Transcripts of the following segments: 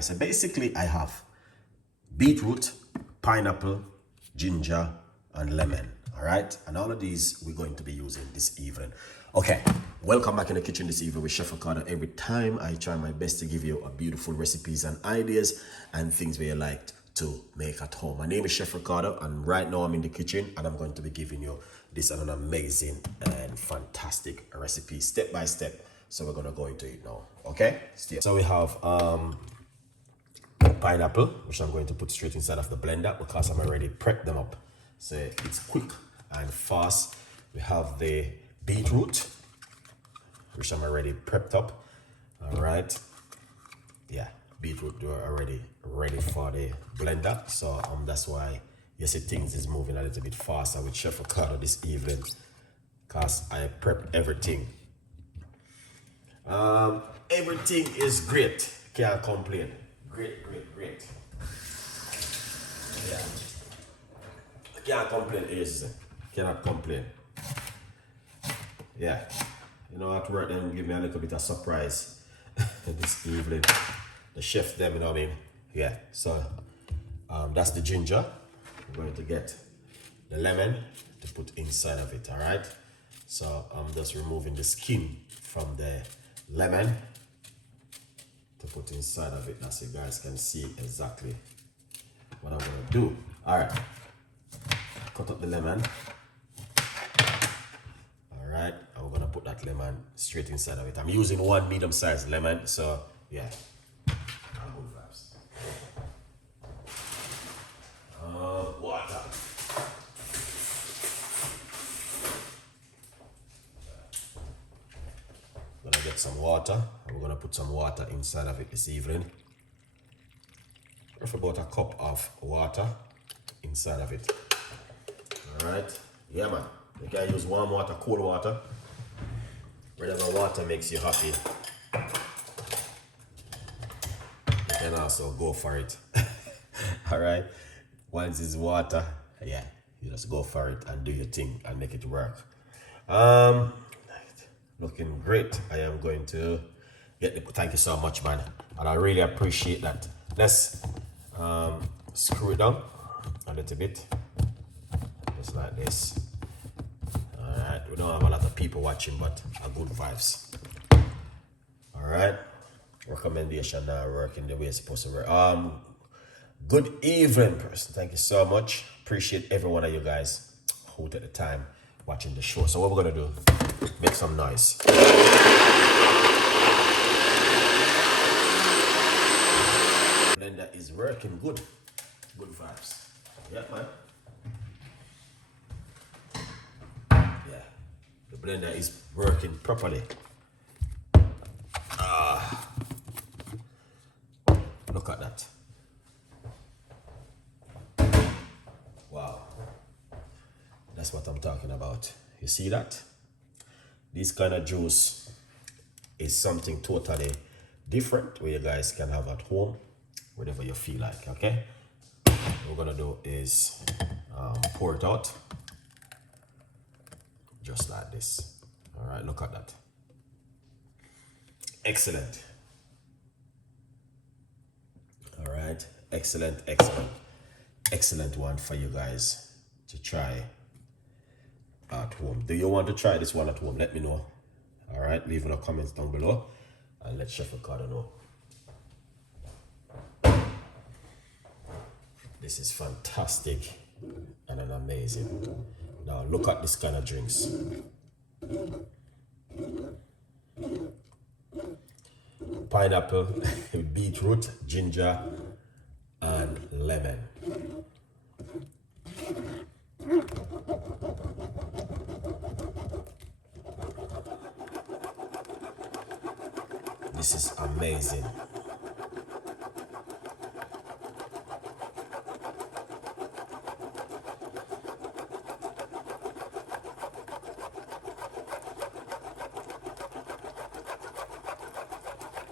guys. So basically I have beetroot, pineapple, ginger, and lemon. All right, and all of these we're going to be using this evening. Okay, welcome back in the kitchen this evening with Chef Ricardo. Every time I try my best to give you a beautiful recipes and ideas and things where you like to make at home. My name is Chef Ricardo, and right now I'm in the kitchen and I'm going to be giving you this and an amazing and fantastic recipe step by step. So we're gonna go into it now. Okay, so we have pineapple, which I'm going to put straight inside of the blender because I'm already prepped them up, so it's quick and fast. We have the beetroot, which I'm already prepped up. All right, yeah, beetroot are already ready for the blender, so that's why you see things is moving a little bit faster with Chef Ricardo this evening, because I prepped everything. Everything is great, can't complain. Great. Yeah, can't complain, is cannot complain. Yeah, you know, at work then give me a little bit of surprise this evening. The chef them, you know what I mean? Yeah, so that's the ginger. We're going to get the lemon to put inside of it. All right, so I'm just removing the skin from the lemon to put inside of it. Now so you guys can see exactly what I'm gonna do. All right, cut up the lemon. All right, and we're gonna put that lemon straight inside of it. I'm using one medium-sized lemon, so yeah. Good vibes. Water. Gonna get some water, and we're gonna put some water inside of it this evening. Roughly about a cup of water inside of it. All right, yeah man, you can use warm water, cold water, whatever water makes you happy. You can also go for it. All right, once it's water, yeah, you just go for it and do your thing and make it work. Looking great. I am going to get the, thank you so much, man, and I really appreciate that. Let's screw it down a little bit, just like this. All right, we don't have a lot of people watching, but a good vibes. All right, recommendation now working the way it's supposed to work. Good evening, person. Thank you so much. Appreciate every one of you guys who took the time watching the show. So what we're gonna do, make some noise. Blender is working good. Good vibes. Yeah, man. Yeah, the blender is working properly. Look at that. Wow. That's what I'm talking about. You see that? This kind of juice is something totally different where you guys can have at home, whatever you feel like, okay? What we're gonna do is pour it out just like this. All right, look at that. Excellent. All right, excellent one for you guys to try at home. Do you want to try this one at home? Let me know. All right, leave in the comments down below and let Chef Ricardo know. This is fantastic and an amazing. Now look at this kind of drinks. Pineapple, beetroot, ginger, and lemon. This is amazing.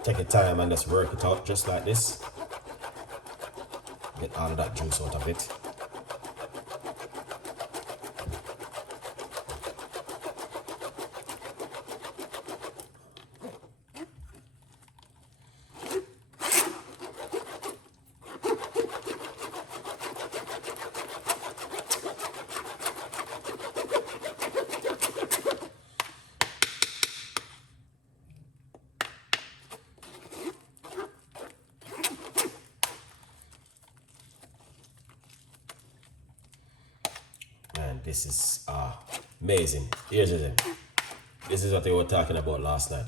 Take your time and just work it out just like this. Get all of that juice out of it. this is amazing. Here's the thing. This is what they were talking about last night.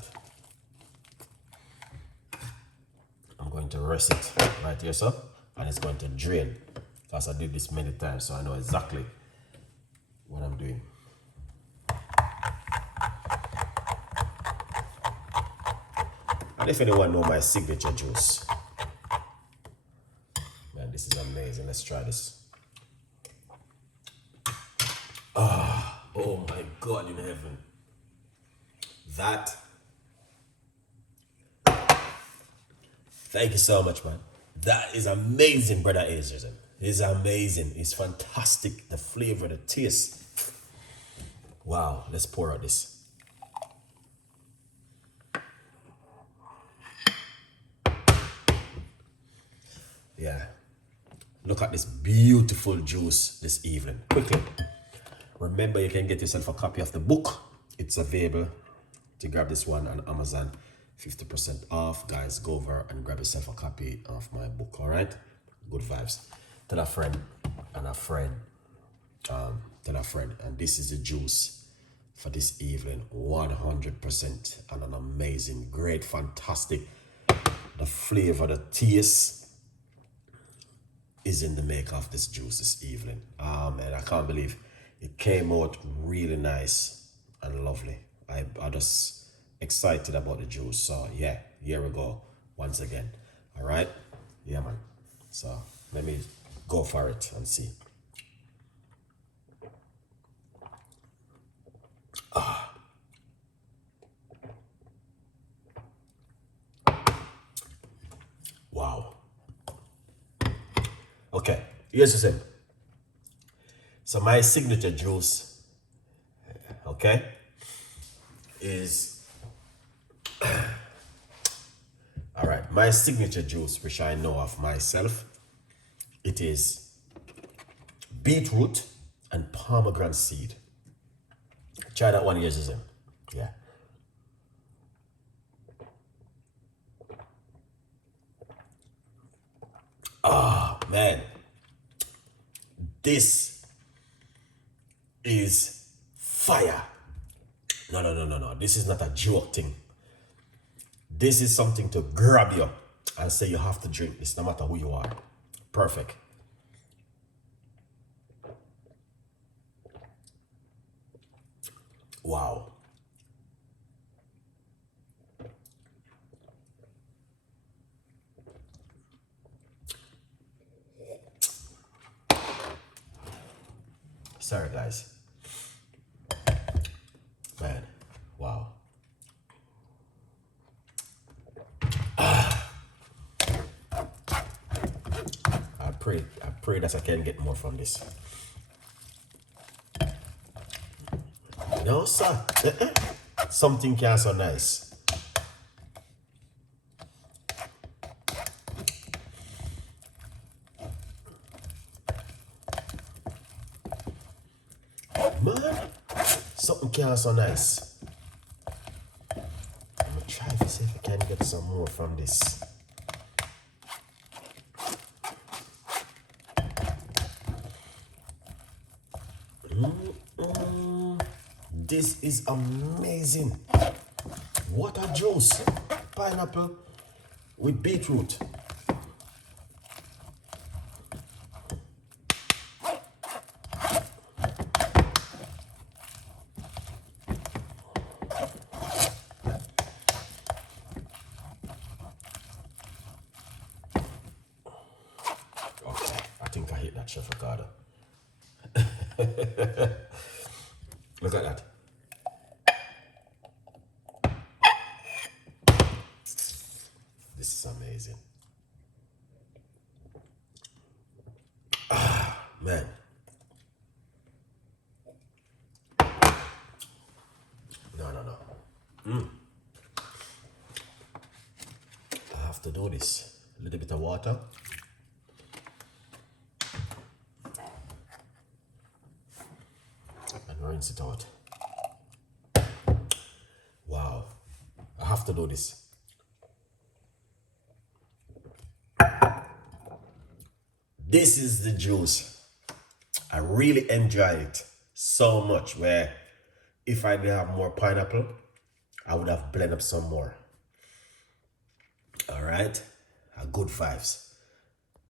I'm going to rest it right here, so, and it's going to drain. Because I did this many times, so I know exactly what I'm doing. And if anyone know my signature juice, man, this is amazing. Let's try this. Oh my God in heaven. That. Thank you so much, man. That is amazing, brother Asian. It's amazing. It's fantastic. The flavor, the taste. Wow. Let's pour out this. Yeah. Look at this beautiful juice this evening. Quickly. Remember, you can get yourself a copy of the book. It's available to grab this one on Amazon. 50% off. Guys, go over and grab yourself a copy of my book. All right? Good vibes. Tell a friend and a friend. Tell a friend. And this is the juice for this evening. 100% and an amazing, great, fantastic. The flavor, the taste is in the make of this juice this evening. Man, I can't believe it came out really nice and lovely. I just excited about the juice. So yeah, here we go once again. All right, yeah, man. So let me go for it and see. Wow. Okay, here's the thing. So my signature juice, okay, is all right. My signature juice, which I know of myself, it is beetroot and pomegranate seed. Try that one, here's the thing. Yeah. Man, this is fire. No. This is not a joke thing. This is something to grab you and say you have to drink this no matter who you are. Perfect. Wow. Sorry, guys. Man, wow. I pray that I can get more from this. No, sir. Something can so nice. Man, something can so nice. I'm gonna try to see if I can get some more from this. This is amazing. What a juice. Pineapple with beetroot. Okay, I think I hit that, Chef Ricardo. Look at that. This is amazing. Man. No. I have to do this. A little bit of water. And rinse it out. Wow. I have to do this. This is the juice. I really enjoy it so much where if I didn't have more pineapple, I would have blended up some more. All right, a good vibes.